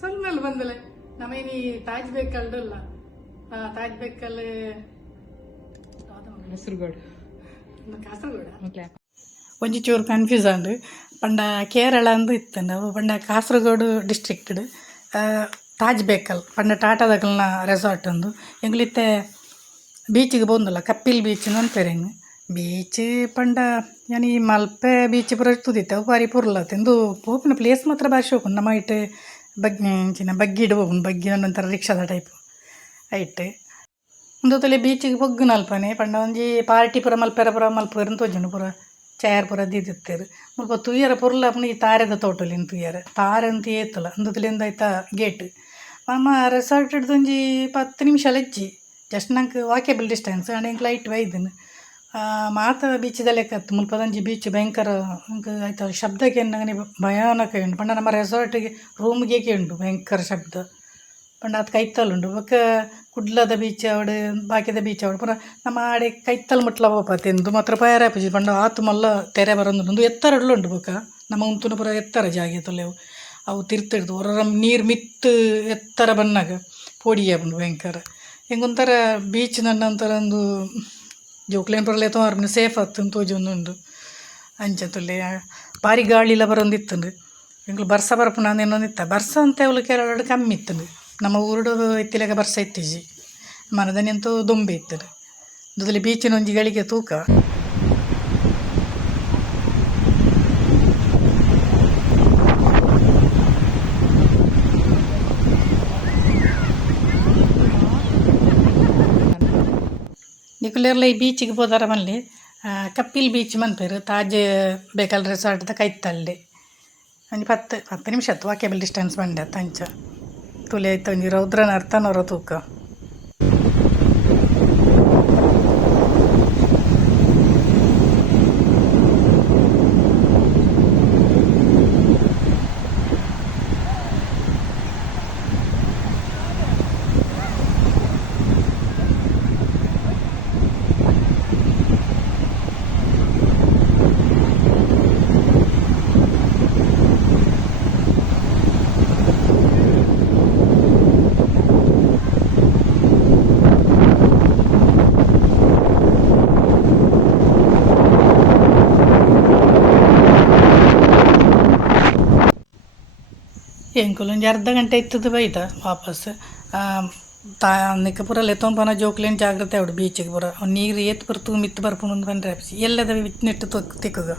ಸೊಲ್ಮೇಲೆ ಬಂದಲೆ ನಮೇನಿ ತಾಜ್ ಬೇಕಲ್ಡಲ್ಲ ತಾಜ್ ಬೇಕಲ್ ಕಾಸರಗೋಡು ಒಂಜಿ ಚೂರು ಕನ್ಫ್ಯೂಸ್ ಆಂಡು ಪಂಡ ಕೇರಳ ಅಂದು ಇತ್ತಂಡು ಅವು ಪಂಡ ಕಾಸರಗೋಡು ಡಿಸ್ಟ್ರಿಕ್ಟ್ ತಾಜ್ ಬೇಕಲ್ ಪಂಡ ಟಾಟಾದಕಲ್ನ ರೆಸಾರ್ಟ್ ಒಂದು ಎಂಗ್ಲಿತ್ತೆ ಬೀಚಿಗೆ ಬಂದಲ್ಲ ಕಪಿಲ್ ಬೀಚ್ ಅಂತಾರೆ ಬೀಚ್ ಪಂಡ ಯಾನಿ ಮಲ್ಪೆ ಬೀಚ್ ಪೂರ ತುದಿತ್ತೆ ಅವು ಬಾರಿ ಪುರ್ಲತ್ತೆಂದು ಪೋಪಿನ ಪ್ಲೇಸ್ ಮಾತ್ರ ಭಾರಿ ಶೋಕು ನಮ್ಮ ಇಟ್ಟು ಇಂಚಿನ ಬಗ್ಗಿಡು ಹೋಗುನು ಬಗ್ಗಿ ಒಂದೊಂಥರ ರಿಕ್ಷಾದ ಟೈಪ್ ಐಟ್ ಒಂದು ತಲೆ ಬೀಚಿಗೆ ಬೊಗ್ಗುನ ಅಲ್ಪನೆ ಪಂಡ ಒಂಜಿ ಪಾರ್ಟಿ ಪೂರ ಮಲ್ಪೆರ ಪೂರ ಮಲ್ಪೆರ ತೋಜುಂಡು ಪೂರ ಚೇರ್ ಪೂರ ದಿತ್ತೇರು ಮುಲ್ಪ ತುಯ್ಯರ ಪುರ್ಲ ಈ ತಾರೆದ ತೋಟಲಿನ ತುಯ್ಯರ ತಾರೆ ಅಂತ ಏತಲ್ಲ ಒಂದು ತಲೆಯಿಂದ ಆಯ್ತಾ ಗೇಟ್ ನಮ್ಮ ರೆಸಾರ್ಟ್ ಹಿಡ್ದೊಂಜಿ 10 ನಿಮಿಷ ಹೆಜ್ಜಿ ಜಸ್ಟ್ ನಂಗೆ ವಾಕೇಬಲ್ ಡಿಸ್ಟೆನ್ಸ್ ಆ್ಯಂಡ್ ಇಂಕ್ ಲೈಟ್ ಒಯ್ದನು ಮಾತ ಬೀಚಿದ ಲೆಕ್ಕತ್ತು ಮುಲ್ಪದಂಜಿ ಬೀಚ್ ಭಯಂಕರ ಇಂಕ ಆಯ್ತಾ ಶಬ್ದಕ್ಕೆ ನಂಗೆ ಭಯಾನಕ ಉಂಟು ಪಂಡ ನಮ್ಮ ರೆಸಾರ್ಟಿಗೆ ರೂಮ್ಗೆ ಉಂಟು ಭಯಂಕರ ಶಬ್ದ ಪಂಡ ಅದು ಕೈತಲ್ಲುಂಡು ಬೊಕ್ಕ ಕುಡ್ಲದ ಬೀಚ್ ಅವಡು ಬಾಕಿದ ಬೀಚ್ ಅವಡು ಪುನಃ ನಮ್ಮ ಆಡೆ ಕೈತಲ್ ಮುಟ್ಲ ಹೋಪತ್ತೆಂದು ಮಾತ್ರ ಪಯರಾಪಿಜಿ ಪಂಡ ಆತು ಮಲ್ಲ ತೆರೆ ಬರೋದು ಎತ್ತರ ಉಂಡು ಬೊಕ್ಕ ನಮ್ಮ ಉಂತುನ ಪುರ ಎತ್ತರ ಜಾಗೆ ತೊಲೆವು ಅವು ತಿರ್ತಿಡ್ದು ಹೊರ ನೀರು ಮಿತ್ತು ಎತ್ತರ ಬನ್ನಾಗ ಪೋಡಿಯ ಬಂದು ಭಯಂಕರ ಹೆಂಗೊಂಥರ ಬೀಚ್ ನನ್ನೊಂಥರ ಒಂದು ಜೋಕ್ಲೇನ್ ಪುರಲೆ ತೊಗೊಂಡು ಸೇಫ್ ಆತು ತೋಜೊಂದುಂಡು ಅಂಚತುಲ್ಲೆ ಭಾರಿ ಗಾಳಿಲ ಬರೋಂದಿತ್ತುಂಡು ಎಂಗ್ಳು ಬರ್ಸ ಬರ್ಪುನ ಅಂದೇನೊಂದಿತ್ತ ಬರ್ಸ ಅಂತ ಅವಳು ಕೆರಡು ಕಮ್ಮಿ ಇತ್ತುಂಡು ನಮ್ಮ ಊರುಡು ಎತ್ತಿಲೆಗ ಬರ್ಸ ಇತ್ತೀಜಿ ಮರದನಿ ಅಂತೂ ದೊಂಬೆ ಇತ್ತದು ದುದಲ್ಲಿ ಬೀಚಿನ ಒಂಜಿ ಗಳಿಗೆ ತೂಕ ನಿಕುಲೆರ್ಲ ಈ ಬೀಚಿಗೆ ಹೋದಾರ ಮಲ್ಲಿ ಕಪಿಲ್ ಬೀಚ್ ಮನ್ಪೇರು ತಾಜ್ ಬೇಕಲ್ ರೆಸಾರ್ಟ್ದ ಕೈತಲ್ಲೆ ಒಂಜಿ 10 ನಿಮಿಷ ಆಯ್ತು ವಾಕೇಬಲ್ ಡಿಸ್ಟೆನ್ಸ್ ಬಂಡೆ ತಂಚ ತುಲೆ ಆಯ್ತು ಒಂಜಿ ರೌದ್ರನ ಅರ್ಥನವರ ತೂಕ ಎಂಕುಲೊಂಜಿ ಅರ್ಧ ಗಂಟೆ ಇತ್ತದು ಬೈದ ವಾಪಸ್ ನಿಕ್ಕ ಪೂರ ಲೆತ್ತೊಂಪನ ಜೋಕ್ಲೇನು ಜಾಗ್ರತೆ ಅವಡು ಬೀಚಿಗೆ ಪೂರ ನೀರು ಏತ್ ಪುರ ತೂಮಿತ್ತು ಬರ್ಪುಂಡು ಬಂದ್ರೆ ಎಲ್ಲದ ನೆಟ್ಟು ತಿಕ್ಕುಗ